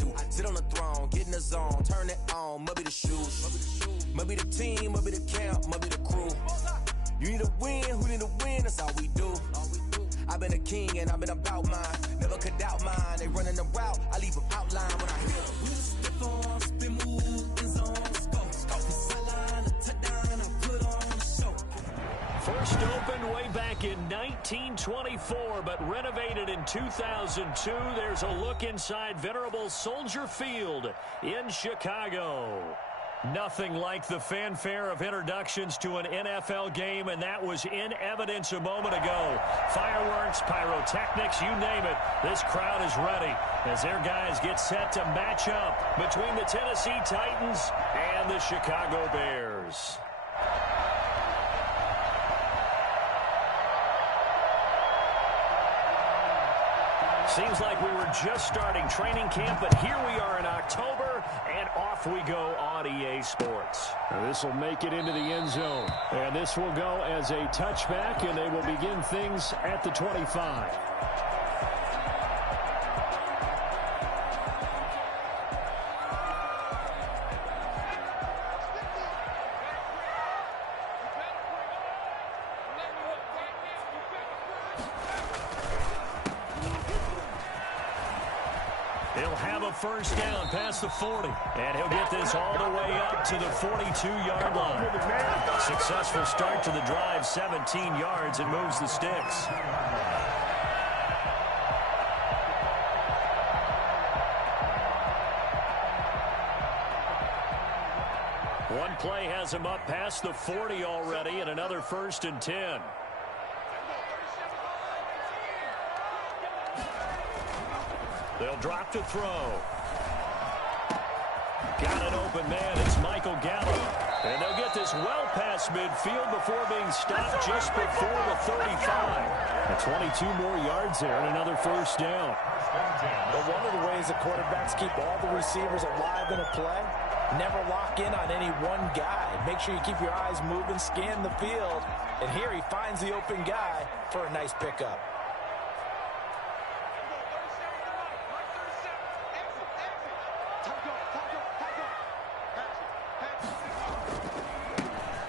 do. Sit on the throne, get in the zone, turn it on, maybe the shoes. Maybe the team, maybe the camp, maybe the crew. You need a win, who need a win, that's all we do. I've been a king and I've been about mine. Never could doubt mine, they running the route, I leave them outline when I hit them. We just step on, spin move, in zone, scope. Sideline, a touchdown, I put on the show. First opened way back in 1924, but renovated in 2002. There's a look inside venerable Soldier Field in Chicago. Nothing like the fanfare of introductions to an NFL game, and that was in evidence a moment ago. Fireworks, pyrotechnics, you name it. This crowd is ready as their guys get set to match up between the Tennessee Titans and the Chicago Bears. Seems like we were just starting training camp, but here we are in October, and off we go on EA Sports. This will make it into the end zone, and this will go as a touchback, and they will begin things at the 25. He'll have a first down past the 40, and he'll get this all the way up to the 42-yard line. Successful start to the drive, 17 yards, and moves the sticks. One play has him up past the 40 already, and another 1st and 10. They'll drop to throw. Got an open man. It's Michael Gallup. And they'll get this well past midfield before being stopped just before the 35. 22 more yards there and another first down. But one of the ways the quarterbacks keep all the receivers alive in a play, never lock in on any one guy. Make sure you keep your eyes moving, scan the field. And here he finds the open guy for a nice pickup.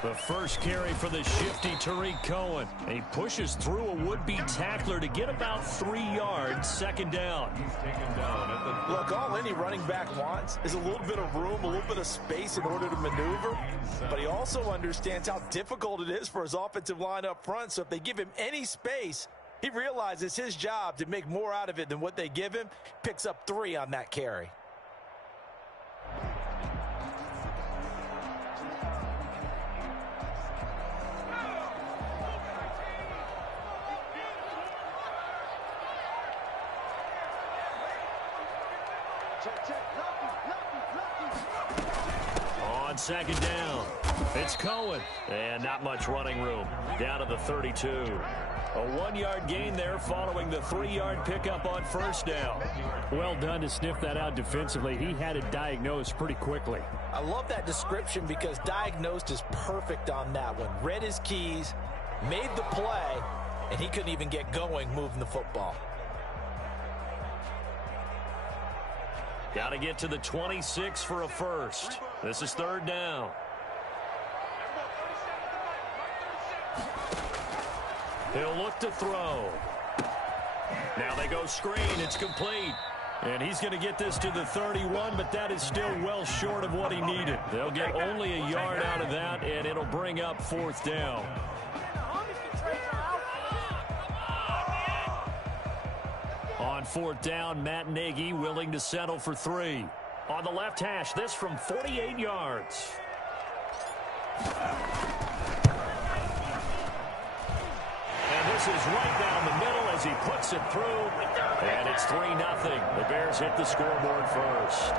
The first carry for the shifty Tariq Cohen. And he pushes through a would-be tackler to get about 3 yards, second down. Look, all any running back wants is a little bit of room, a little bit of space in order to maneuver. But he also understands how difficult it is for his offensive line up front. So if they give him any space, he realizes it's his job to make more out of it than what they give him. Picks up 3 on that carry. On second down, it's Cohen. And not much running room. Down to the 32. A 1-yard gain there following the 3-yard pickup on first down. Well done to sniff that out defensively. He had it diagnosed pretty quickly. I love that description because diagnosed is perfect on that one. Read his keys, made the play, and he couldn't even get going moving the football. Got to get to the 26 for a first. This is third down. He'll look to throw. Now they go screen. It's complete. And he's going to get this to the 31, but that is still well short of what he needed. They'll get only a yard out of that, and it'll bring up fourth down. On fourth down, Matt Nagy willing to settle for 3. On the left hash, this from 48 yards. And this is right down the middle as he puts it through. And it's 3-0. The Bears hit the scoreboard first.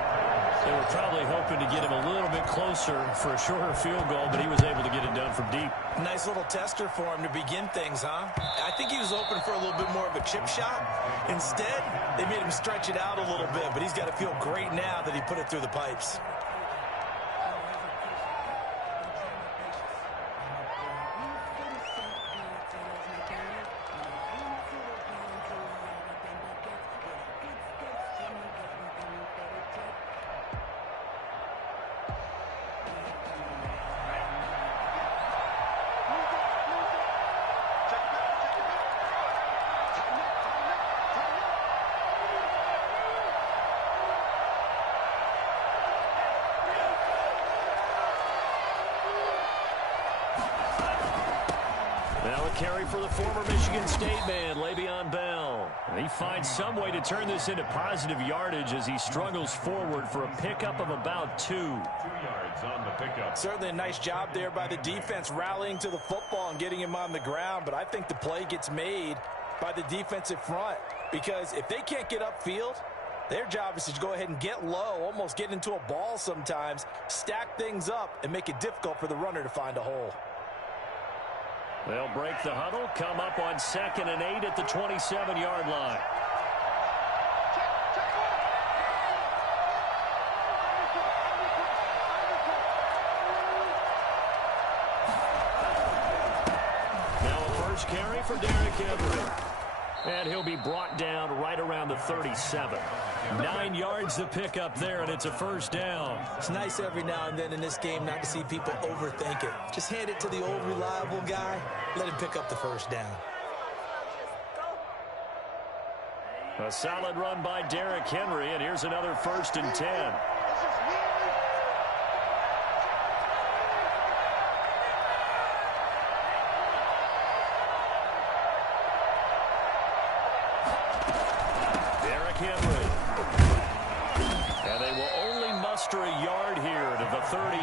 They were probably hoping to get him a little bit closer for a shorter field goal, but he was able to get it done from deep. Nice little tester for him to begin things, huh? I think he was hoping for a little bit more of a chip shot. Instead, they made him stretch it out a little bit, but he's got to feel great now that he put it through the pipes. carry for the former Michigan State man, Le'Veon Bell. And he finds some way to turn this into positive yardage as he struggles forward for a pickup of about 2. 2 yards on the pickup. Certainly a nice job there by the defense rallying to the football and getting him on the ground, but I think the play gets made by the defensive front because if they can't get upfield, their job is to go ahead and get low, almost get into a ball sometimes, stack things up, and make it difficult for the runner to find a hole. They'll break the huddle, come up on 2nd and 8 at the 27-yard line. Now a first carry for Derrick Henry. And he'll be brought down right around the 37. 9 yards to pick up there, and it's a first down. It's nice every now and then in this game not to see people overthink it. Just hand it to the old reliable guy. Let him pick up the first down. A solid run by Derrick Henry, and here's another 1st and 10. Henry. And they will only muster a yard here to the 38.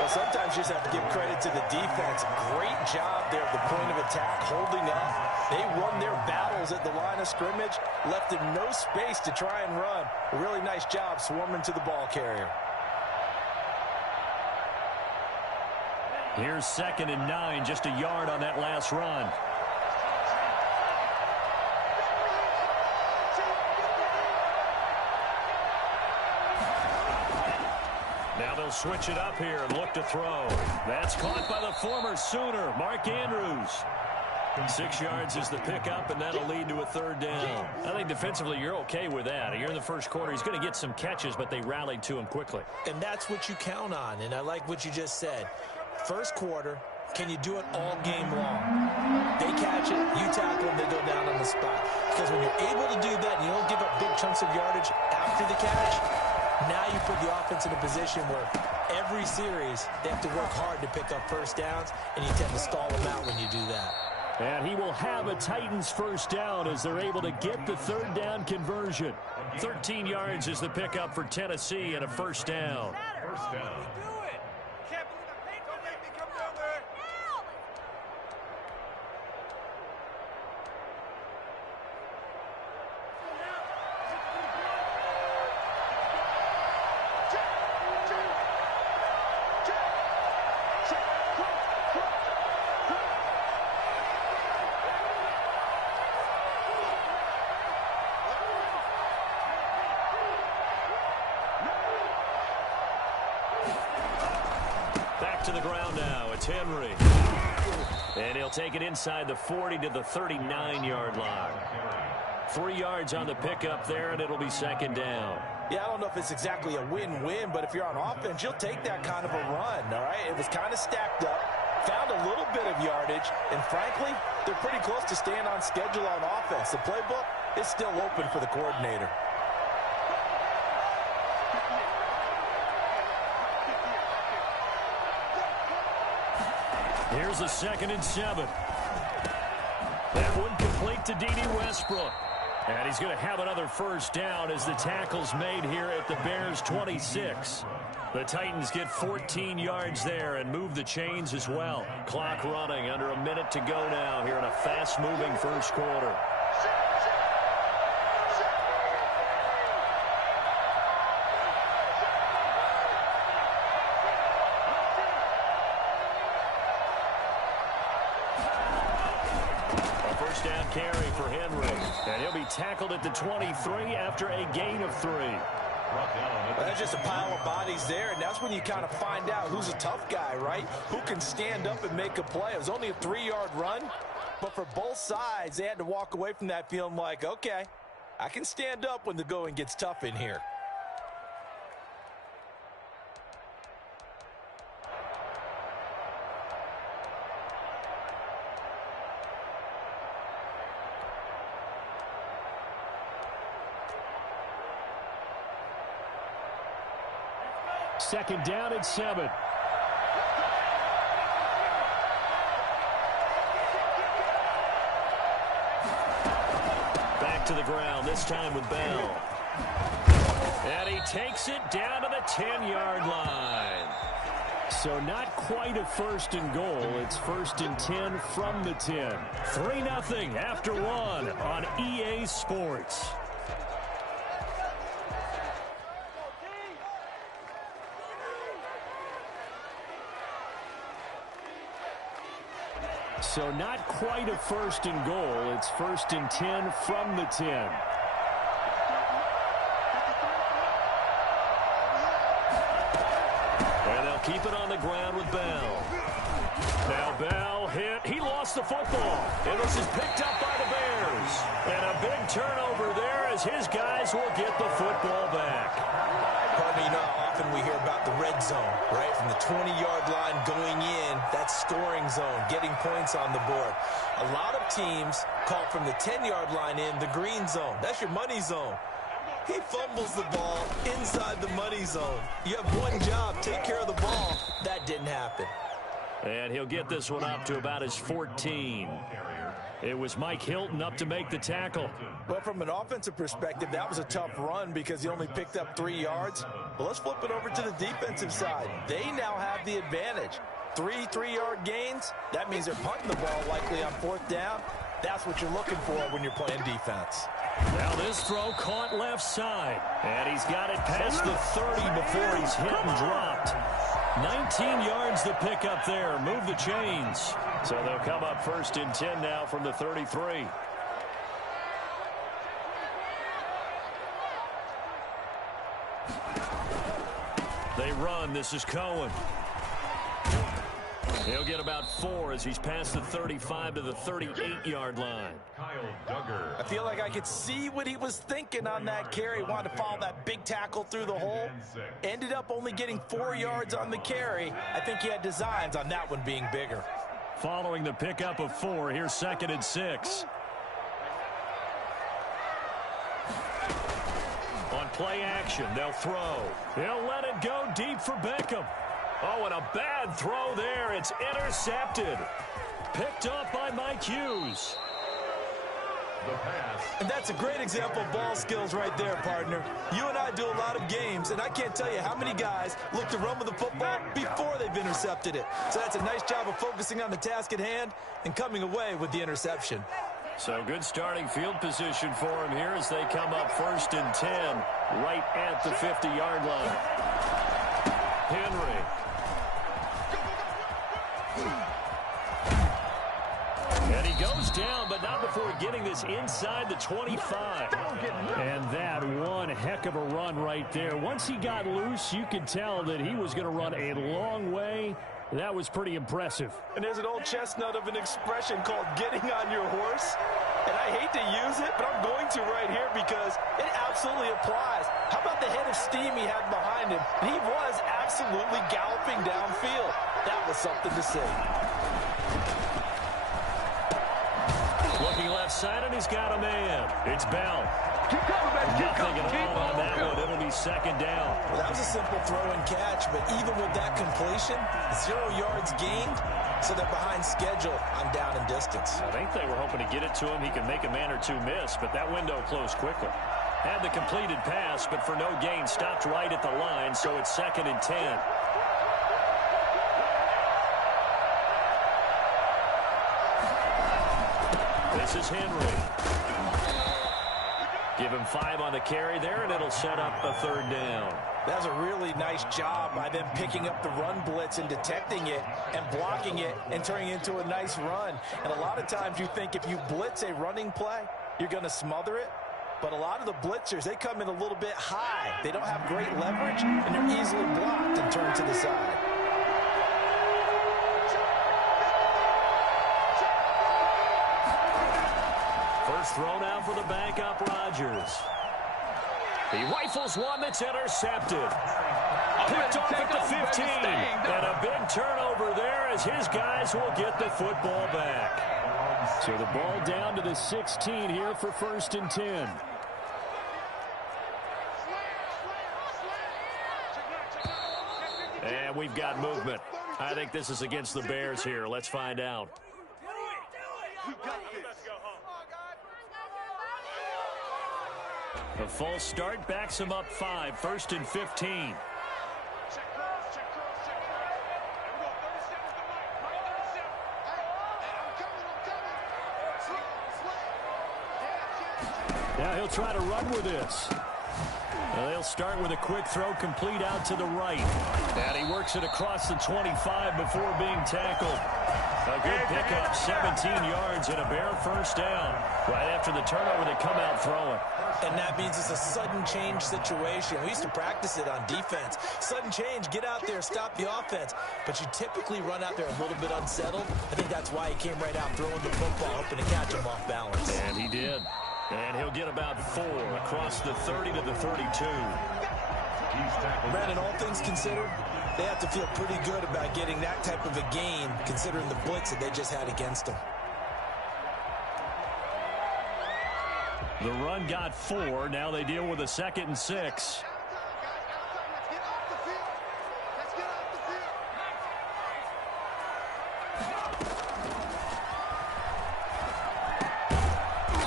Well, sometimes you just have to give credit to the defense. Great job there at the point of attack, holding up. They won their battles at the line of scrimmage, left them no space to try and run. A really nice job swarming to the ball carrier. Here's 2nd and 9, just a yard on that last run. Now they'll switch it up here and look to throw. That's caught by the former Sooner, Mark Andrews. 6 yards is the pickup, and that'll lead to a 3rd down. I think defensively you're okay with that. You're in the first quarter. He's going to get some catches, but they rallied to him quickly. And that's what you count on, and I like what you just said. First quarter, can you do it all game long? They catch it, you tackle them, they go down on the spot. Because when you're able to do that, and you don't give up big chunks of yardage after the catch, now you put the offense in a position where every series they have to work hard to pick up first downs, and you tend to stall them out when you do that. And he will have a Titans first down as they're able to get the 3rd down conversion. 13 yards is the pickup for Tennessee and a first down. First down. To the ground now. It's Henry. And he'll take it inside the 40 to the 39-yard line. 3 yards on the pickup there, and it'll be 2nd down. Yeah, I don't know if it's exactly a win-win, but if you're on offense, you'll take that kind of a run, all right? It was kind of stacked up, found a little bit of yardage, and frankly, they're pretty close to staying on schedule on offense. The playbook is still open for the coordinator. Here's a 2nd and 7. That one complete to D.D. Westbrook. And he's going to have another first down as the tackle's made here at the Bears' 26. The Titans get 14 yards there and move the chains as well. Clock running, under a minute to go now here in a fast-moving first quarter. Down carry for Henry, and he'll be tackled at the 23 after a gain of 3. That's just a pile of bodies there, and that's when you kind of find out who's a tough guy, right? Who can stand up and make a play. It was only a 3-yard run, but for both sides, they had to walk away from that feeling like, okay, I can stand up when the going gets tough in here. Second down at 7. to the ground, this time with Bell. And he takes it down to the 10-yard line. So not quite a first and goal. It's first and 10 from the 10. 3-0 after one on EA Sports. So not quite a first and goal. It's first and 10 from the 10. And they'll keep it on the ground with Bell. Now Bell hit. He lost the football. And this is picked up by the Bears. And a big turnover there as his guys will get the football back. Partner, you know how often we hear about the red zone, right? From the 20-yard line going in, that scoring zone, getting points on the board. A lot of teams call from the 10-yard line in the green zone. That's your money zone. He fumbles the ball inside the money zone. You have one job, take care of the ball. That didn't happen. And he'll get this one up to about his 14. It was Mike Hilton up to make the tackle. Well, from an offensive perspective, that was a tough run because he only picked up 3 yards. Well, let's flip it over to the defensive side. They now have the advantage. 3-3-yard gains, that means they're punting the ball likely on 4th down. That's what you're looking for when you're playing defense. Now this throw caught left side. And he's got it past the 30 before he's hit and dropped. 19 yards to pick up there. Move the chains. So they'll come up first and 10 now from the 33. They run. This is Cohen. He'll get about 4 as he's past the 35 to the 38-yard line. Kyle Duggar. I feel like I could see what he was thinking on that carry. Wanted to follow that big tackle through the hole. Ended up only getting 4 yards on the carry. I think he had designs on that one being bigger. Following the pickup of 4, here's 2nd and 6. On play action, they'll throw. He'll let it go deep for Beckham. Oh, and a bad throw there. It's intercepted. Picked up by Mike Hughes. The pass. And that's a great example of ball skills right there, partner. You and I do a lot of games, and I can't tell you how many guys look to run with the football before they've intercepted it. So that's a nice job of focusing on the task at hand and coming away with the interception. So good starting field position for him here as they come up first and 10 right at the 50-yard line. Henry. And he goes down, but not before getting this inside the 25. And that one heck of a run right there. Once he got loose, you could tell that he was going to run a long way. That was pretty impressive. And there's an old chestnut of an expression called getting on your horse. And I hate to use it, but I'm going to right here because it absolutely applies. How about the head of steam he had behind him? He was absolutely galloping downfield. That was something to see. Looking left side, and he's got a man. It's Bell. Nothing at all on that one. It'll be 2nd down. Well, that was a simple throw and catch, but even with that completion, 0 yards gained, so they're behind schedule on down and distance. I think they were hoping to get it to him. He could make a man or two miss, but that window closed quickly. Had the completed pass, but for no gain, stopped right at the line, so it's 2nd and 10. This is Henry. Give him 5 on the carry there, and it'll set up a 3rd down. That was a really nice job by them picking up the run blitz and detecting it and blocking it and turning it into a nice run. And a lot of times you think if you blitz a running play, you're going to smother it. But a lot of the blitzers, they come in a little bit high. They don't have great leverage, and they're easily blocked and turned to the side. First throw now for the backup, Rodgers. He rifles one that's intercepted. Picked off at the 15. And a big turnover there as his guys will get the football back. So the ball down to the 16 here for 1st and 10. And we've got movement. I think this is against the Bears here. Let's find out. A false start backs him up 5, 1st and 15. Now he'll try to run with this. They'll start with a quick throw complete out to the right. And he works it across the 25 before being tackled. A good pickup, 17 yards and a Bear first down. Right after the turnover, they come out throwing. And that means it's a sudden change situation. We used to practice it on defense. Sudden change, get out there, stop the offense. But you typically run out there a little bit unsettled. I think that's why he came right out throwing the football, hoping to catch him off balance. And he did. And he'll get about 4 across the 30 to the 32. Brandon, all things considered, they have to feel pretty good about getting that type of a gain, considering the blitz that they just had against them. The run got 4. Now they deal with a 2nd and 6.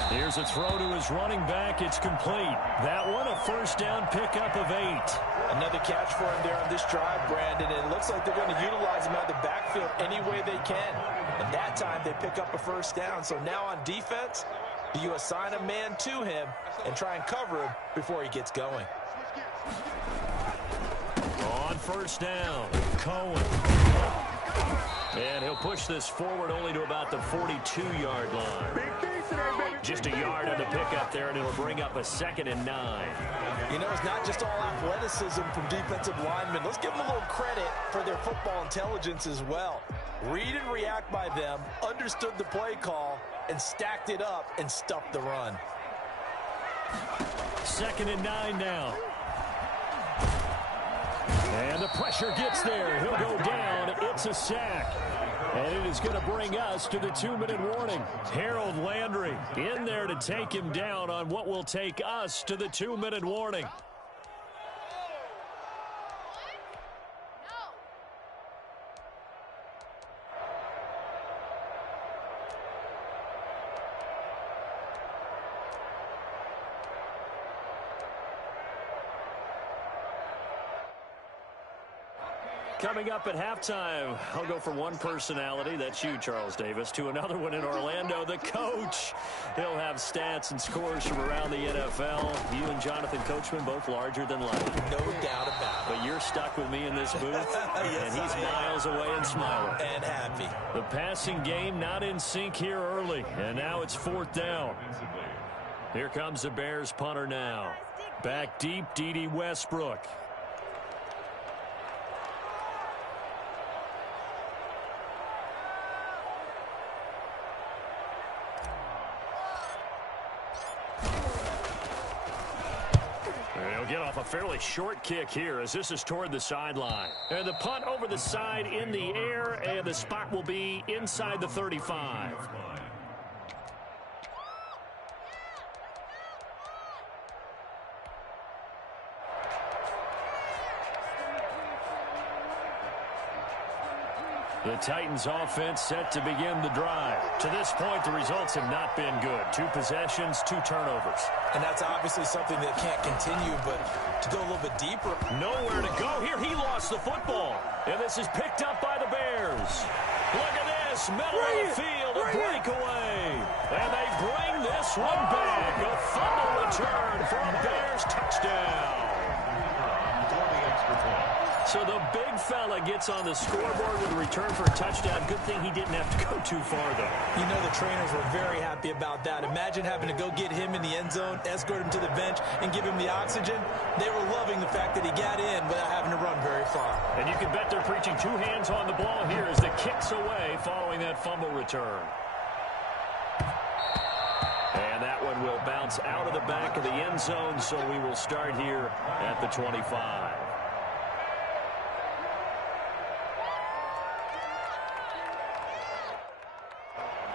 Here's a throw to his running back. It's complete. That one a first down pickup of 8. Another catch for him there on this drive, Brandon. And it looks like they're going to utilize him out of the backfield any way they can. And that time they pick up a first down. So now on defense, you assign a man to him and try and cover him before he gets going. On first down, Cohen. And he'll push this forward only to about the 42-yard line. Just a yard on the pickup there, and it'll bring up a 2nd and 9. You know, it's not just all athleticism from defensive linemen. Let's give them a little credit for their football intelligence as well. Read and react by them, understood the play call, and stacked it up and stuffed the run. 2nd and 9 now. And the pressure gets there. He'll go down. It's a sack. And it is going to bring us to the 2-minute warning. Harold Landry in there to take him down on what will take us to the 2-minute warning. Coming up at halftime, I'll go from one personality, that's you, Charles Davis, to another one in Orlando, the coach. He'll have stats and scores from around the NFL. You and Jonathan Coachman, both larger than life. No doubt about it. But you're stuck with me in this booth, Yes, and he's miles away and smiling. And happy. The passing game not in sync here early, and now it's 4th down. Here comes the Bears punter now. Back deep, Dede Westbrook. Get off a fairly short kick here as this is toward the sideline. And the punt over the side in the air, and the spot will be inside the 35. The Titans offense set to begin the drive. To this point, the results have not been good. 2 possessions, 2 turnovers. And that's obviously something that can't continue, but to go a little bit deeper. Nowhere to go here. He lost the football. And this is picked up by the Bears. Look at this. Middle of the field, a breakaway. And they bring this one back. A fumble return for a Bears touchdown. So the big fella gets on the scoreboard with a return for a touchdown. Good thing he didn't have to go too far, though. You know the trainers were very happy about that. Imagine having to go get him in the end zone, escort him to the bench, and give him the oxygen. They were loving the fact that he got in without having to run very far. And you can bet they're preaching 2 hands on the ball here as the kick's away following that fumble return. And that one will bounce out of the back of the end zone, so we will start here at the 25.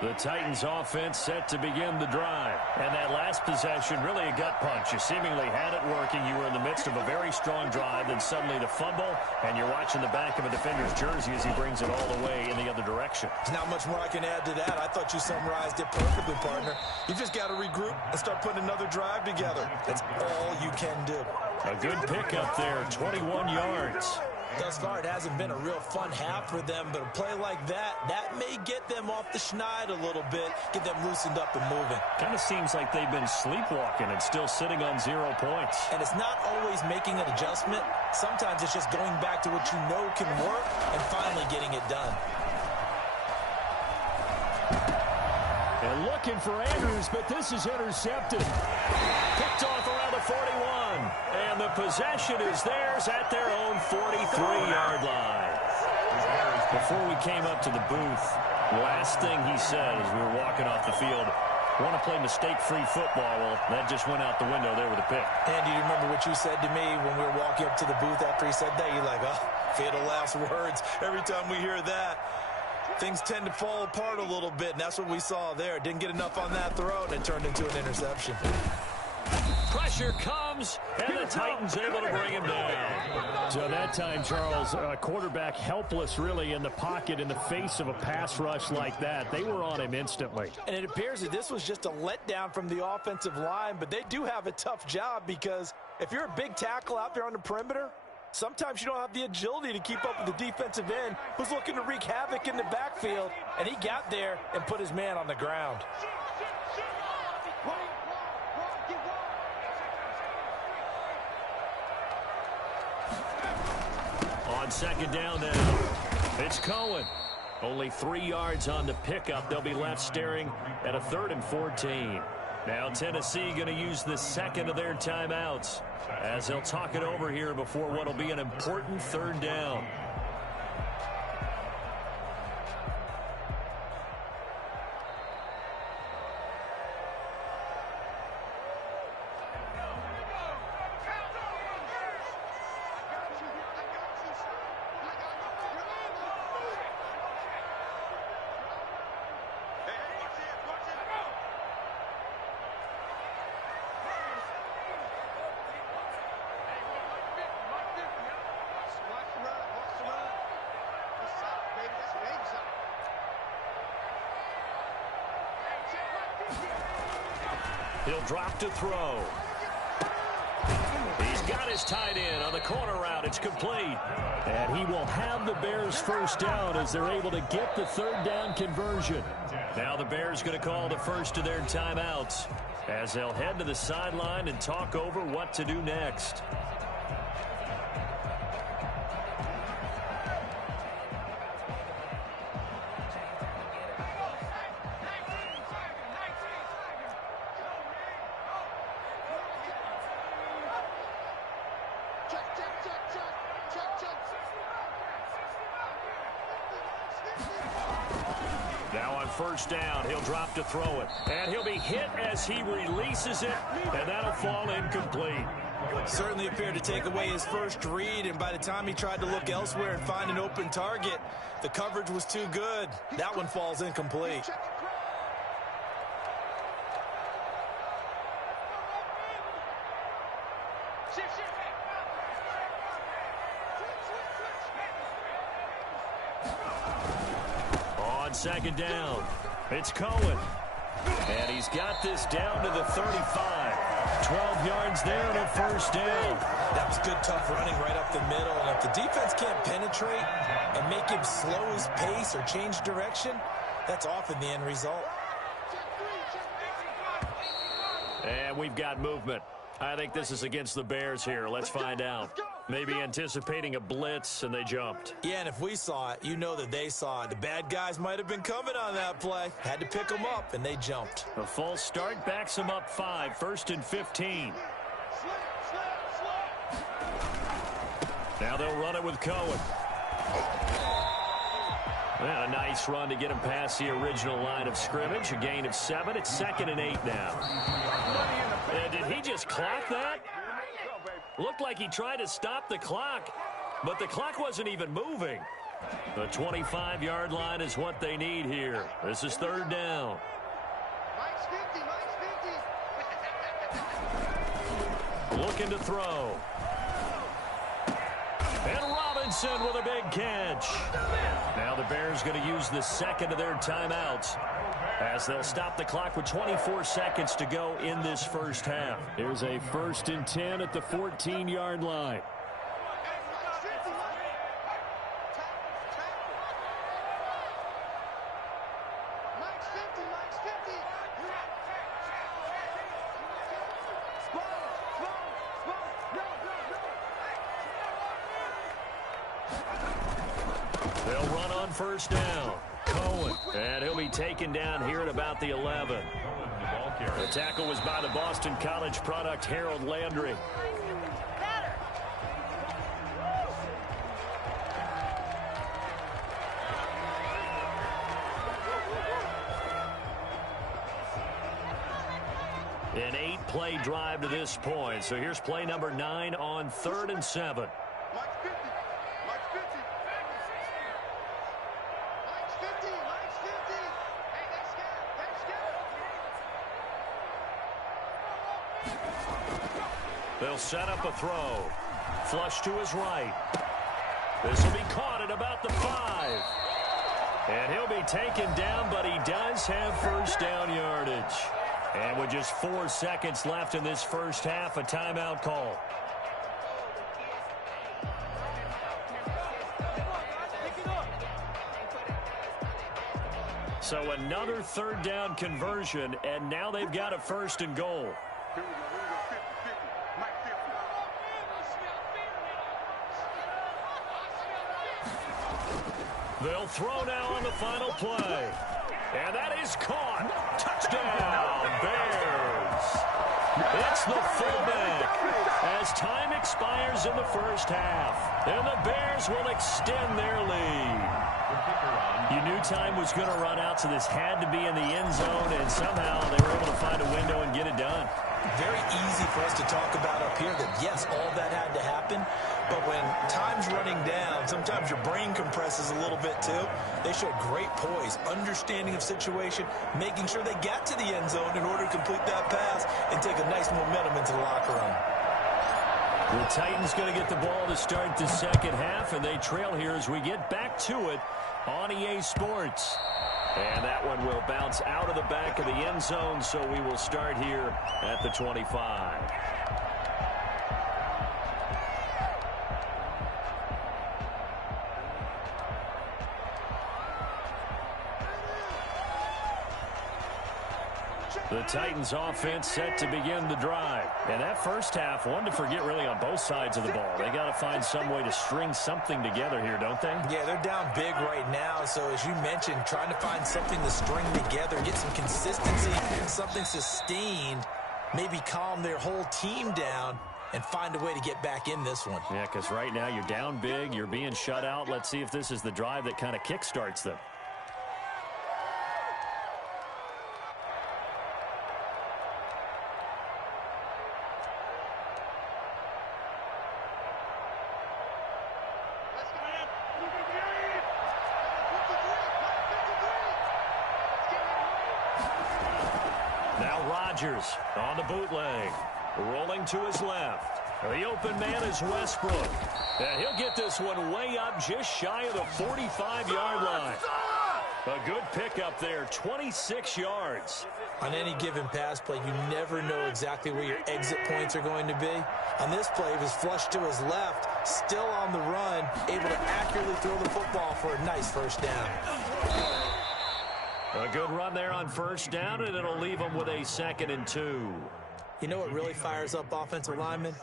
The Titans offense set to begin the drive. And that last possession, really a gut punch. You seemingly had it working. You were in the midst of a very strong drive. Then suddenly the fumble, and you're watching the back of a defender's jersey as he brings it all the way in the other direction. There's not much more I can add to that. I thought you summarized it perfectly, partner. You just got to regroup and start putting another drive together. That's all you can do. A good pickup there, 21 yards. Thus far, it hasn't been a real fun half for them, but a play like that may get them off the schneid a little bit, get them loosened up and moving. Kind of seems like they've been sleepwalking and still sitting on 0 points. And it's not always making an adjustment. Sometimes it's just going back to what you know can work and finally getting it done. And looking for Andrews, but this is intercepted. Picked off around the 41. And the possession is theirs at their own 43-yard line. Before we came up to the booth, last thing he said as we were walking off the field, want to play mistake-free football. Well, that just went out the window there with a pick. And do you remember what you said to me when we were walking up to the booth after he said that? You're like, oh, fatal last words. Every time we hear that, things tend to fall apart a little bit, and that's what we saw there. Didn't get enough on that throw, and it turned into an interception. Pressure comes, and the Titans able to bring him down. So that time, Charles, quarterback helpless really in the pocket in the face of a pass rush like that. They were on him instantly. And it appears that this was just a letdown from the offensive line, but they do have a tough job because if you're a big tackle out there on the perimeter, sometimes you don't have the agility to keep up with the defensive end who's looking to wreak havoc in the backfield, and he got there and put his man on the ground. On second down now, it's Cohen. Only 3 yards on the pickup. They'll be left staring at a 3rd and 14. Now Tennessee going to use the second of their timeouts as they'll talk it over here before what will be an important 3rd down. He'll drop to throw. He's got his tight end on the corner route. It's complete. And he will have the Bears first down as they're able to get the 3rd down conversion. Now the Bears going to call the first of their timeouts as they'll head to the sideline and talk over what to do next. Now on first down, he'll drop to throw it. And he'll be hit as he releases it, and that'll fall incomplete. Certainly appeared to take away his first read, and by the time he tried to look elsewhere and find an open target, the coverage was too good. That one falls incomplete. On second down, it's Cohen. And he's got this down to the 35. 12 yards there and a first down. That was good, tough running right up the middle. And if the defense can't penetrate and make him slow his pace or change direction, that's often the end result. And we've got movement. I think this is against the Bears here. Let's find out. Maybe anticipating a blitz, and they jumped. Yeah, and if we saw it, you know that they saw it. The bad guys might have been coming on that play. Had to pick them up, and they jumped. A false start backs them up 5, 1st and 15. Now they'll run it with Cohen. And a nice run to get him past the original line of scrimmage. A gain of 7. It's 2nd and 8 now. Did he just clock that? Looked like he tried to stop the clock, but the clock wasn't even moving. The 25-yard line is what they need here. This is third down. Looking to throw. And Robinson with a big catch. Now the Bears going to use the second of their timeouts as they'll stop the clock with 24 seconds to go in this first half. Here's a 1st and 10 at the 14-yard line. They'll run on first down. Cohen. And he'll be taken down here at about the 11. The tackle was by the Boston College product, Harold Landry. An 8-play drive to this point. So here's play number 9 on 3rd and 7. They'll set up a throw. Flush to his right. This will be caught at about the 5. And he'll be taken down, but he does have first down yardage. And with just 4 seconds left in this first half, a timeout call. So another third down conversion, and now they've got a 1st and goal. They'll throw now on the final play. And that is caught. Touchdown, Bears. It's the fullback as time expires in the first half. And the Bears will extend their lead. You knew time was going to run out, so this had to be in the end zone, and somehow they were able to find a window and get it done. Very easy for us to talk about up here that, yes, all that had to happen, but when time's running down, sometimes your brain compresses a little bit too. They showed great poise, understanding of situation, making sure they got to the end zone in order to complete that pass and take a nice momentum into the locker room. The Titans going to get the ball to start the second half, and they trail here as we get back to it on EA Sports. And that one will bounce out of the back of the end zone, so we will start here at the 25. The Titans offense set to begin the drive. And that first half, one to forget really on both sides of the ball. They got to find some way to string something together here, don't they? Yeah, they're down big right now. So as you mentioned, trying to find something to string together, get some consistency, something sustained, maybe calm their whole team down and find a way to get back in this one. Yeah, because right now you're down big, you're being shut out. Let's see if this is the drive that kind of kickstarts them. On the bootleg, rolling to his left. The open man is Westbrook. And he'll get this one way up just shy of the 45-yard line. A good pickup there, 26 yards. On any given pass play, you never know exactly where your exit points are going to be. On this play, he was flushed to his left, still on the run, able to accurately throw the football for a nice first down. A good run there on first down, and it'll leave them with a 2nd and 2. You know what really fires up offensive linemen?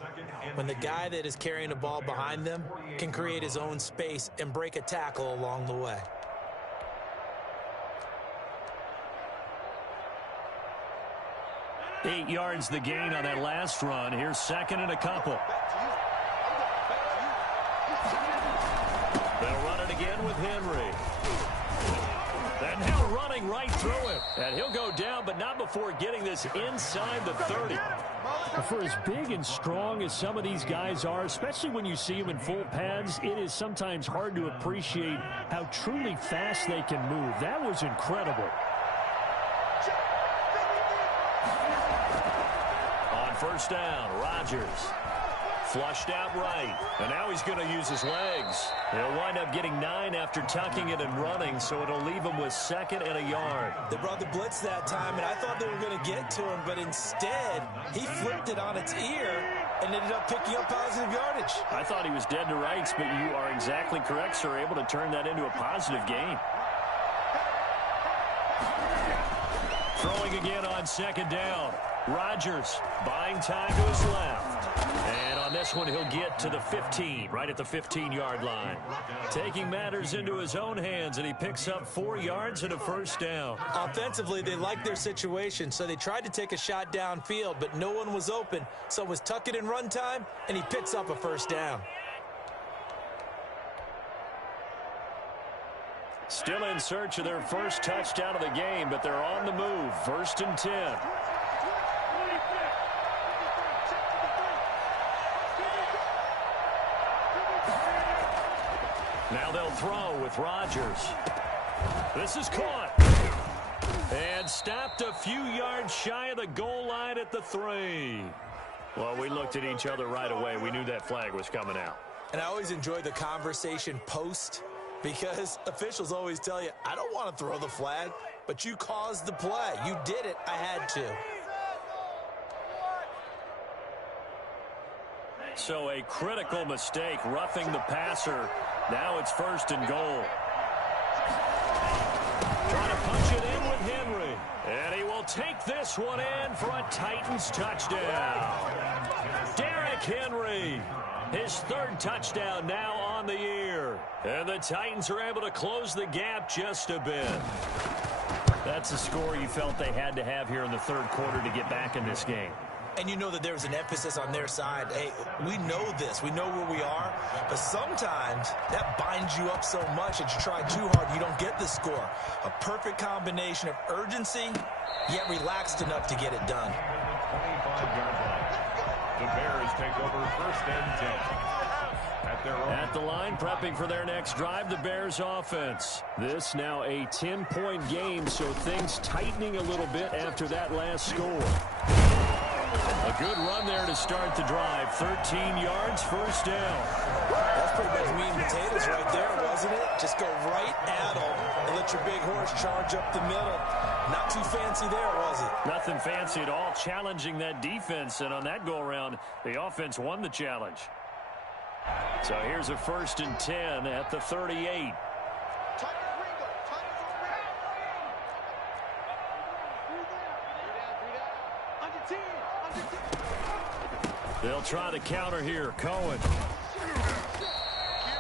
When the guy that is carrying the ball behind them can create his own space and break a tackle along the way. Eight yards the gain on that last run. Here's 2nd and a couple. They'll run it again with Henry. And now running right through it. And he'll go down, but not before getting this inside the 30. For as big and strong as some of these guys are, especially when you see them in full pads, it is sometimes hard to appreciate how truly fast they can move. That was incredible. On first down, Rodgers. Flushed out right. And now he's going to use his legs. He'll wind up getting 9 after tucking it and running, so it'll leave him with 2nd and a yard. They brought the blitz that time, and I thought they were going to get to him, but instead, he flipped it on its ear and ended up picking up positive yardage. I thought he was dead to rights, but you are exactly correct, sir. Able to turn that into a positive gain. Throwing again on 2nd down. Rodgers buying time to his left. And on this one, he'll get to the 15, right at the 15-yard line. Taking matters into his own hands, and he picks up 4 yards and a first down. Offensively, they liked their situation, so they tried to take a shot downfield, but no one was open. So it was tuck it in run time, and he picks up a first down. Still in search of their first touchdown of the game, but they're on the move. 1st and 10. Now they'll throw with Rodgers. This is caught. And stopped a few yards shy of the goal line at the 3. Well, we looked at each other right away. We knew that flag was coming out. And I always enjoy the conversation post, because officials always tell you, I don't want to throw the flag, but you caused the play. You did it. I had to. So a critical mistake, roughing the passer. Now it's 1st and goal. Trying to punch it in with Henry. And he will take this one in for a Titans touchdown. Derrick Henry, his 3rd touchdown now on the year. And the Titans are able to close the gap just a bit. That's a score you felt they had to have here in the 3rd quarter to get back in this game. And you know that there was an emphasis on their side. Hey, we know this. We know where we are. But sometimes that binds you up so much that you try too hard, you don't get the score. A perfect combination of urgency, yet relaxed enough to get it done. 25-yard line. The Bears take over 1st and 10. At the line, prepping for their next drive, the Bears offense. This now a 10-point game, so things tightening a little bit after that last score. A good run there to start the drive. 13 yards, 1st down. That's pretty much meat and potatoes right there, wasn't it? Just go right at them and let your big horse charge up the middle. Not too fancy there, was it? Nothing fancy at all, challenging that defense. And on that go-around, the offense won the challenge. So here's a 1st and 10 at the 38. They'll try the counter here. Cohen.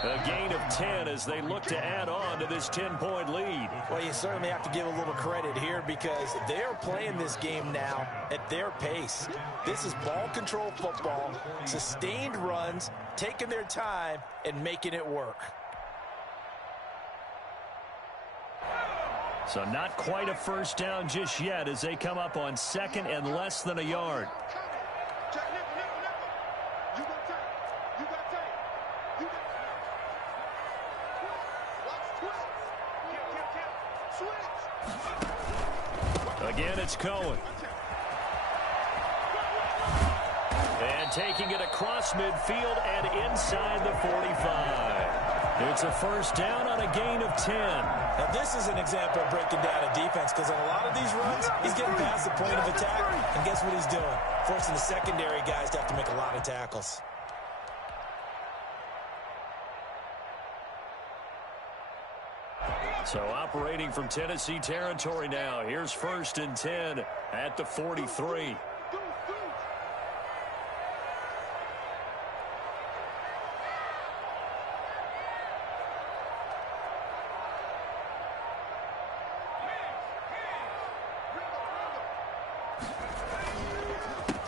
A gain of 10 as they look to add on to this 10-point lead. Well, you certainly have to give a little credit here because they're playing this game now at their pace. This is ball control football, sustained runs, taking their time, and making it work. So not quite a first down just yet as they come up on 2nd and less than a yard. Again, it's Cohen. And taking it across midfield and inside the 45. It's a first down on a gain of 10. Now, this is an example of breaking down a defense because on a lot of these runs, he's getting past the point of attack, and guess what he's doing? Forcing the secondary guys to have to make a lot of tackles. So operating from Tennessee territory now. Here's 1st and 10 at the 43.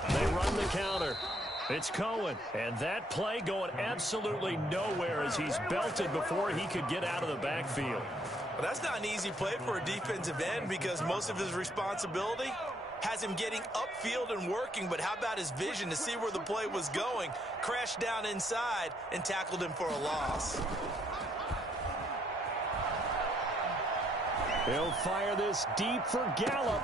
They run the counter. It's Cohen, and that play going absolutely nowhere as he's belted before he could get out of the backfield. Well, that's not an easy play for a defensive end because most of his responsibility has him getting upfield and working, but how about his vision to see where the play was going? Crashed down inside and tackled him for a loss. He'll fire this deep for Gallup.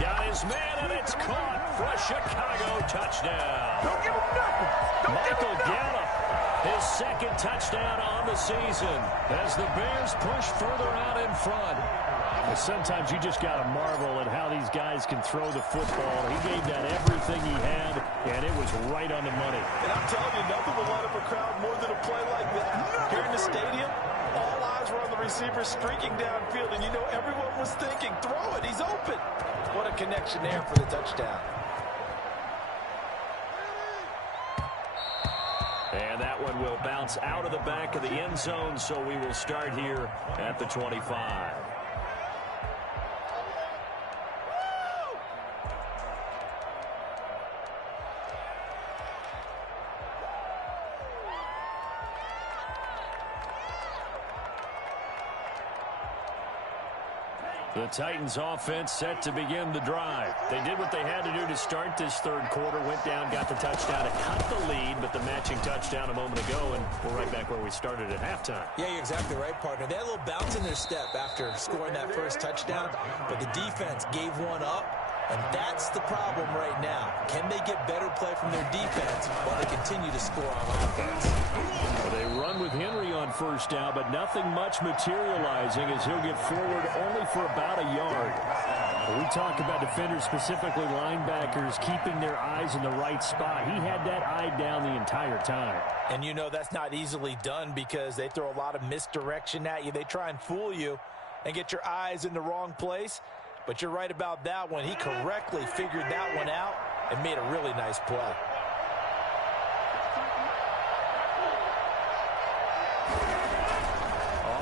Got his man, and it's caught for a Chicago touchdown. Don't give him nothing. Michael Gallup, his second touchdown on the season as the Bears push further out in front. Sometimes you just got to marvel at how these guys can throw the football. He gave that everything he had, and it was right on the money. And I'm telling you, nothing will light up a crowd more than a play like that. Here in the stadium, all eyes were on the receiver streaking downfield, and you know everyone was thinking, throw it, he's open. What a connection there for the touchdown. And that one will bounce out of the back of the end zone, so we will start here at the 25. The Titans offense set to begin the drive. They did what they had to do to start this third quarter, went down, got the touchdown to cut the lead, but the matching touchdown a moment ago, and we're right back where we started at halftime. Yeah, you're exactly right, partner. They had a little bounce in their step after scoring that first touchdown, but the defense gave one up, and that's the problem right now. Can they get better play from their defense while they continue to score on offense? Well, they run with Henry on first down, but nothing much materializing as he'll get forward only for about a yard. When we talk about defenders, specifically linebackers, keeping their eyes in the right spot. He had that eye down the entire time. And you know that's not easily done because they throw a lot of misdirection at you. They try and fool you and get your eyes in the wrong place. But you're right about that one. He correctly figured that one out and made a really nice play.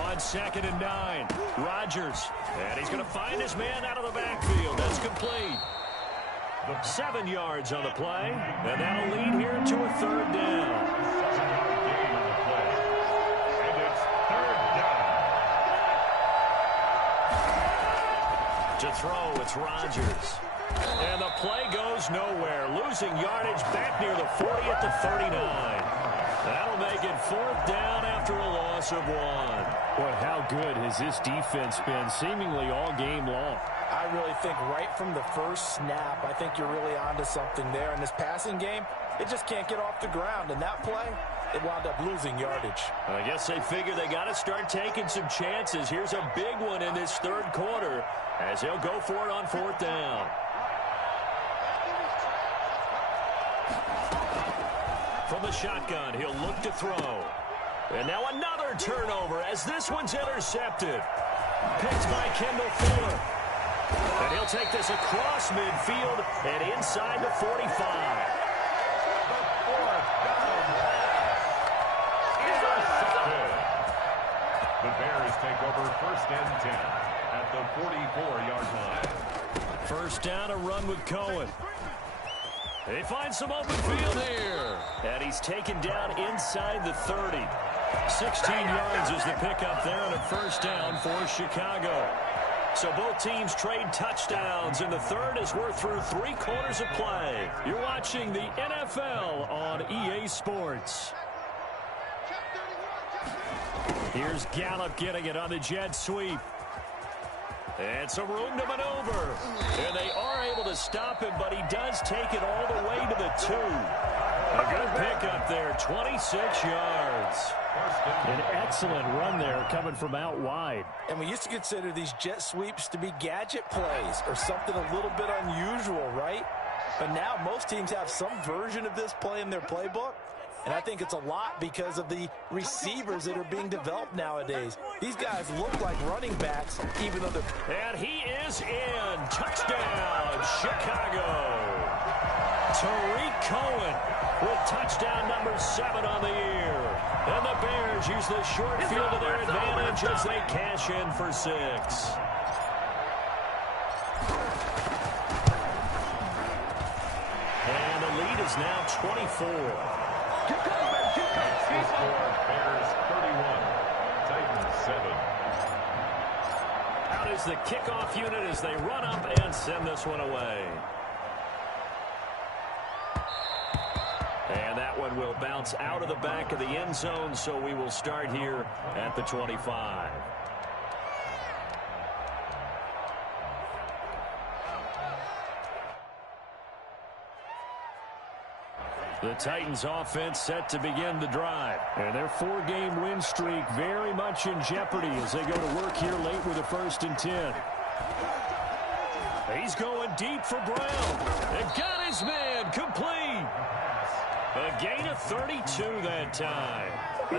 On 2nd and 9, Rodgers. And he's going to find his man out of the backfield. That's complete. 7 yards on the play. And that'll lead here to a third down. To throw, it's Rodgers. And the play goes nowhere. Losing yardage back near the 40 at the 39. That'll make it 4th down after a loss of 1. Boy, how good has this defense been seemingly all game long? I really think right from the first snap, I think you're really onto something there. In this passing game, it just can't get off the ground. And that play, it wound up losing yardage. I guess they figure they got to start taking some chances. Here's a big one in this third quarter as he'll go for it on 4th down. From the shotgun, he'll look to throw. And now another turnover as this one's intercepted. Picked by Kendall Fuller. And he'll take this across midfield and inside the 45. The Bears take over 1st and 10 at the 44-yard line. First down, a run with Cohen. They find some open field here. And he's taken down inside the 30. 16 yards is the pickup there on a first down for Chicago. So both teams trade touchdowns in the third as we're through 3 quarters of play. You're watching the NFL on EA Sports. Here's Gallup getting it on the jet sweep. And some room to maneuver. And they are able to stop him, but he does take it all the way to the 2. A good pickup there, 26 yards. An excellent run there coming from out wide. And we used to consider these jet sweeps to be gadget plays or something a little bit unusual, right? But now most teams have some version of this play in their playbook. And I think it's a lot because of the receivers that are being developed nowadays. These guys look like running backs, even though they're... And he is in. Touchdown, Chicago. Tariq Cohen with touchdown number 7 on the year. And the Bears use the short field to their advantage as they cash in for 6. And the lead is now 24. Bears 31, Titans 7. Out is the kickoff unit as they run up and send this one away. And that one will bounce out of the back of the end zone, so we will start here at the 25. The Titans offense set to begin the drive. And their 4-game win streak very much in jeopardy as they go to work here late with a 1st and 10. He's going deep for Brown. And got his man complete. A gain of 32 that time.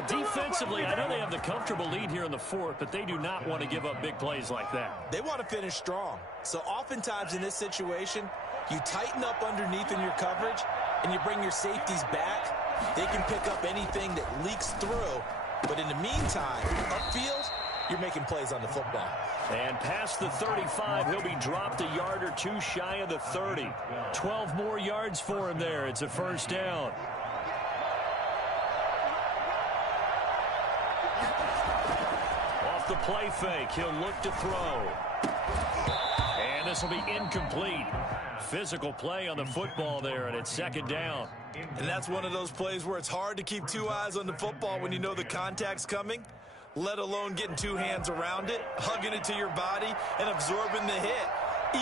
Defensively, I know they have the comfortable lead here in the 4th, but they do not want to give up big plays like that. They want to finish strong. So oftentimes in this situation, you tighten up underneath in your coverage, and you bring your safeties back. They can pick up anything that leaks through. But in the meantime, upfield, you're making plays on the football. And past the 35, he'll be dropped a yard or two shy of the 30. 12 more yards for him there. It's a 1st down. Off the play fake, he'll look to throw. And this will be incomplete. Physical play on the football there, and it's 2nd down. And that's one of those plays where it's hard to keep 2 eyes on the football when you know the contact's coming, let alone getting 2 hands around it, hugging it to your body, and absorbing the hit,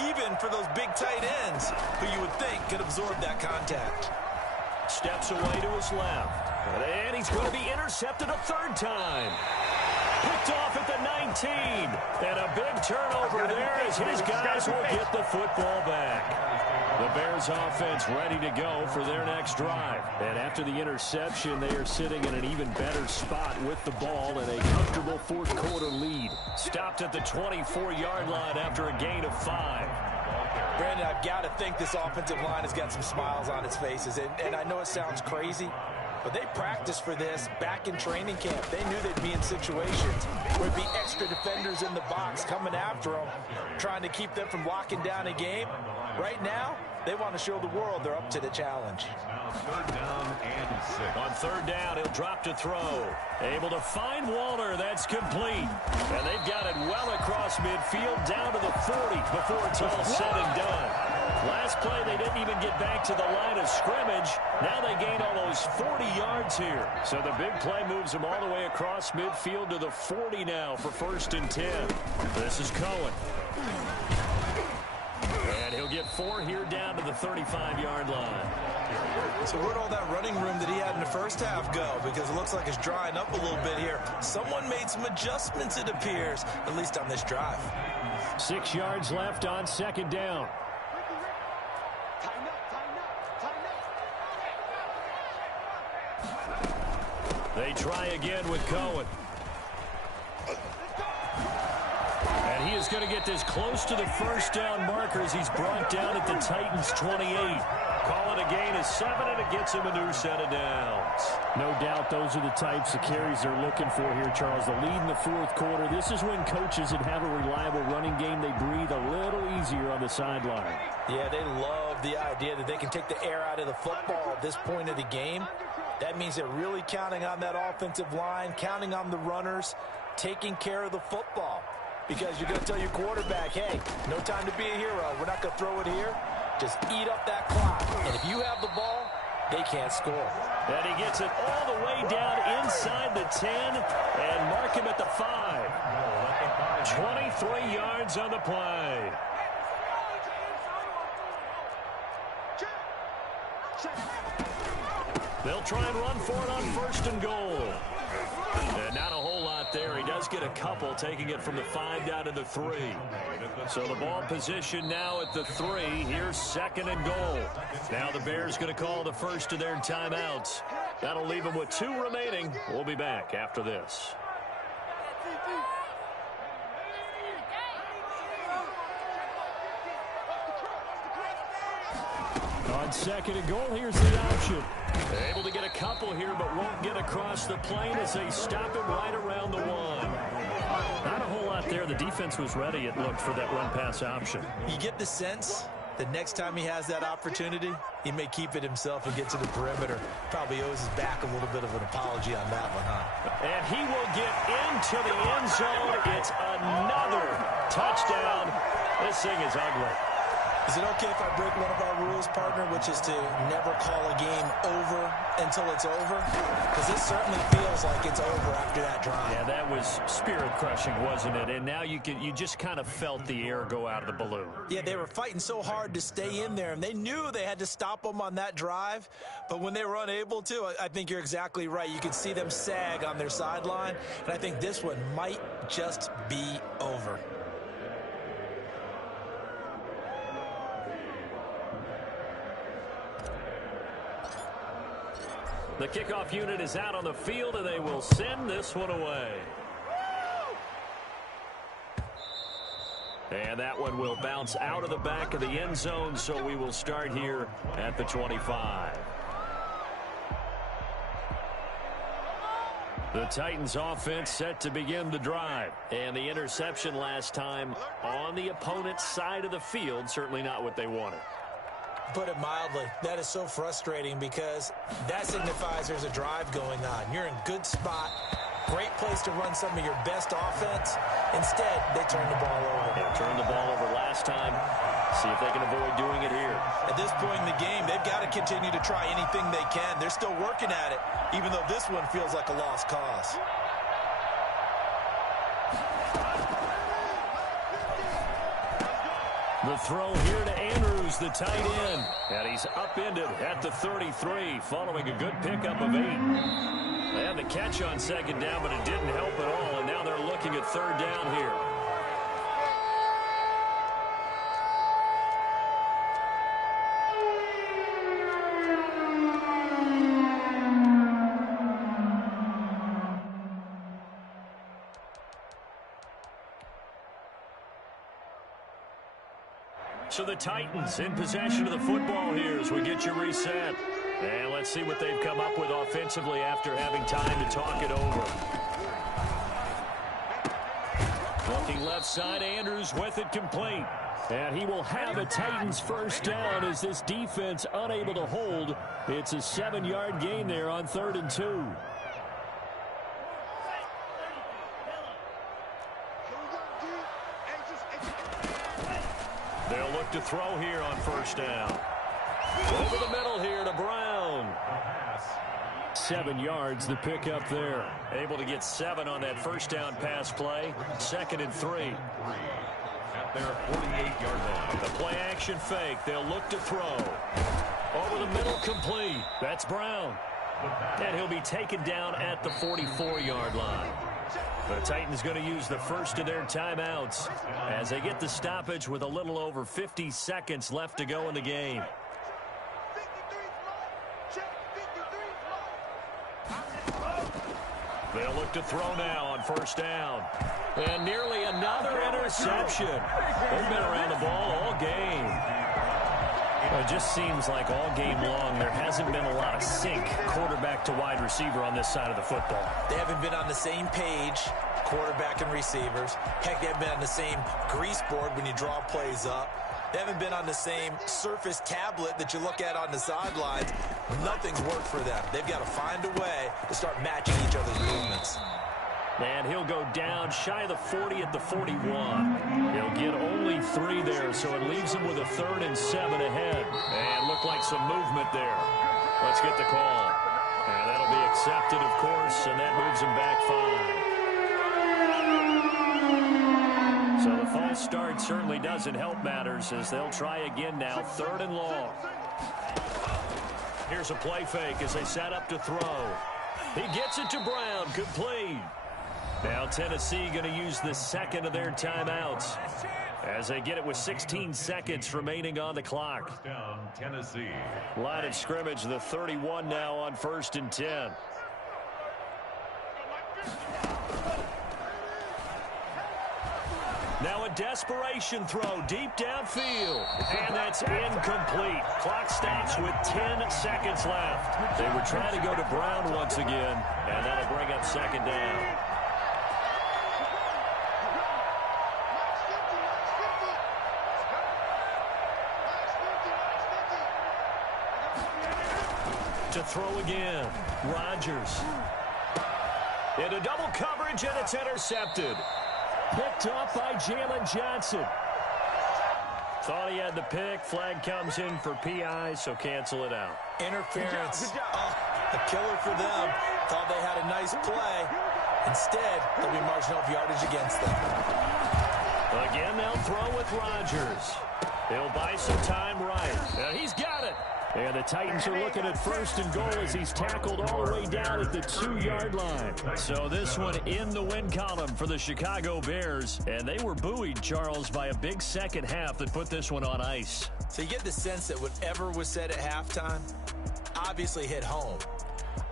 even for those big tight ends who you would think could absorb that contact. Steps away to his left. And he's going to be intercepted a 3rd time. Picked off at the 19. And a big turnover there as his guys will get the football back. The Bears offense ready to go for their next drive. And after the interception, they are sitting in an even better spot with the ball and a comfortable 4th quarter lead. Stopped at the 24-yard line after a gain of 5. Brandon, I've got to think this offensive line has got some smiles on its faces. And I know it sounds crazy, but they practiced for this back in training camp. They knew they'd be in situations where there'd be extra defenders in the box coming after them, trying to keep them from locking down a game. Right now, they want to show the world they're up to the challenge. 3rd down and 6. On 3rd down, he'll drop to throw. Able to find Waller. That's complete. And they've got it well across midfield down to the 40 before it's all said and done. Last play, they didn't even get back to the line of scrimmage. Now they gain almost 40 yards here. So the big play moves them all the way across midfield to the 40 now for 1st and 10. This is Cohen. And he'll get 4 here down to the 35-yard line. So where'd all that running room that he had in the first half go? Because it looks like it's drying up a little bit here. Someone made some adjustments, it appears, at least on this drive. 6 yards left on 2nd down. They try again with Cohen. And he is going to get this close to the 1st down marker as he's brought down at the Titans' 28. Call it a gain of 7, and it gets him a new set of downs. No doubt those are the types of carries they're looking for here, Charles. The lead in the 4th quarter. This is when coaches that have a reliable running game, they breathe a little easier on the sideline. Yeah, they love the idea that they can take the air out of the football at this point of the game. That means they're really counting on that offensive line, counting on the runners, taking care of the football. Because you're going to tell your quarterback, hey, no time to be a hero. We're not going to throw it here. Just eat up that clock. And if you have the ball, they can't score. And he gets it all the way down inside the 10 and mark him at the 5. 23 yards on the play. They'll try and run for it on 1st and goal. And not a whole lot there. He does get a couple, taking it from the 5 down to the 3. So the ball position now at the 3. Here's 2nd and goal. Now the Bears going to call the first of their timeouts. That'll leave them with 2 remaining. We'll be back after this. On 2nd and goal, here's the option. Able to get a couple here, but won't get across the plane as they stop him right around the 1. Not a whole lot there. The defense was ready, it looked, for that run-pass option. You get the sense The next time he has that opportunity, he may keep it himself and get to the perimeter. Probably owes his back a little bit of an apology on that one, huh? And he will get into the end zone. It's another touchdown. This thing is ugly. Is it okay if I break one of our rules, partner, which is to never call a game over until it's over? Because this certainly feels like it's over after that drive. Yeah, that was spirit-crushing, wasn't it? And now you just kind of felt the air go out of the balloon. Yeah, they were fighting so hard to stay in there, and they knew they had to stop them on that drive. But when they were unable to, I think you're exactly right. You could see them sag on their sideline, and I think this one might just be over. The kickoff unit is out on the field, and they will send this one away. And that one will bounce out of the back of the end zone, so we will start here at the 25. The Titans offense set to begin the drive. And the interception last time on the opponent's side of the field, certainly not what they wanted. Put it mildly, that is so frustrating because that signifies there's a drive going on. You're in good spot, great place to run some of your best offense. Instead, they turn the ball over. They turned the ball over last time. See if they can avoid doing it here. At this point in the game, they've got to continue to try anything they can. They're still working at it, even though this one feels like a lost cause. The throw here to Andrews, the tight end. And he's upended at the 33, following a good pickup of 8. They had the catch on second down, but it didn't help at all. And now they're looking at third down here. So the Titans in possession of the football here as we get you reset. And let's see what they've come up with offensively after having time to talk it over. Looking left side, Andrews with it complete. And he will have a Titans first down as this defense unable to hold. It's a 7-yard gain there on 3rd and 2. They'll look to throw here on first down. Over the middle here to Brown. 7 yards, the pickup there. Able to get 7 on that first down pass play. 2nd and 3. At their 48-yard line. The play action fake. They'll look to throw. Over the middle, complete. That's Brown. And he'll be taken down at the 44-yard line. The Titans going to use the first of their timeouts as they get the stoppage with a little over 50 seconds left to go in the game. They'll look to throw now on first down. And nearly another interception. They've been around the ball all game. It just seems like all game long there hasn't been a lot of sync quarterback to wide receiver on this side of the football. They haven't been on the same page, quarterback and receivers. Heck, they haven't been on the same grease board when you draw plays up. They haven't been on the same surface tablet that you look at on the sidelines. Nothing's worked for them. They've got to find a way to start matching each other's movements. And he'll go down shy of the 40 at the 41. He'll get only 3 there, so it leaves him with a 3rd and 7 ahead. And looked like some movement there. Let's get the call. And that'll be accepted, of course, and that moves him back 5. So the false start certainly doesn't help matters as they'll try again now, 3rd and long. Here's a play fake as they set up to throw. He gets it to Brown, complete. Now Tennessee going to use the second of their timeouts as they get it with 16 seconds remaining on the clock. Down Tennessee. Line of scrimmage, the 31 now on 1st and 10. Now a desperation throw deep downfield. And that's incomplete. Clock stops with 10 seconds left. They were trying to go to Brown once again, and that'll bring up 2nd down. To throw again. Rodgers. Into double coverage, and it's intercepted. Picked up by Jalen Johnson. Thought he had the pick. Flag comes in for PI, so cancel it out. Interference. A killer for them. Thought they had a nice play. Instead, there'll be marginal yardage against them. Again, they'll throw with Rodgers. He'll buy some time right. And he's got it. And the Titans are looking at 1st and goal as he's tackled all the way down at the 2-yard line. So this one in the win column for the Chicago Bears. And they were buoyed, Charles, by a big second half that put this one on ice. So you get the sense that whatever was said at halftime obviously hit home.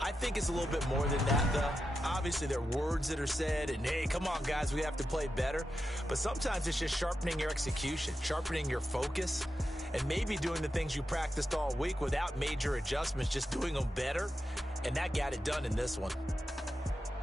I think it's a little bit more than that, though. Obviously, there are words that are said, and, hey, come on, guys, we have to play better. But sometimes it's just sharpening your execution, sharpening your focus, and maybe doing the things you practiced all week without major adjustments, just doing them better. And that got it done in this one.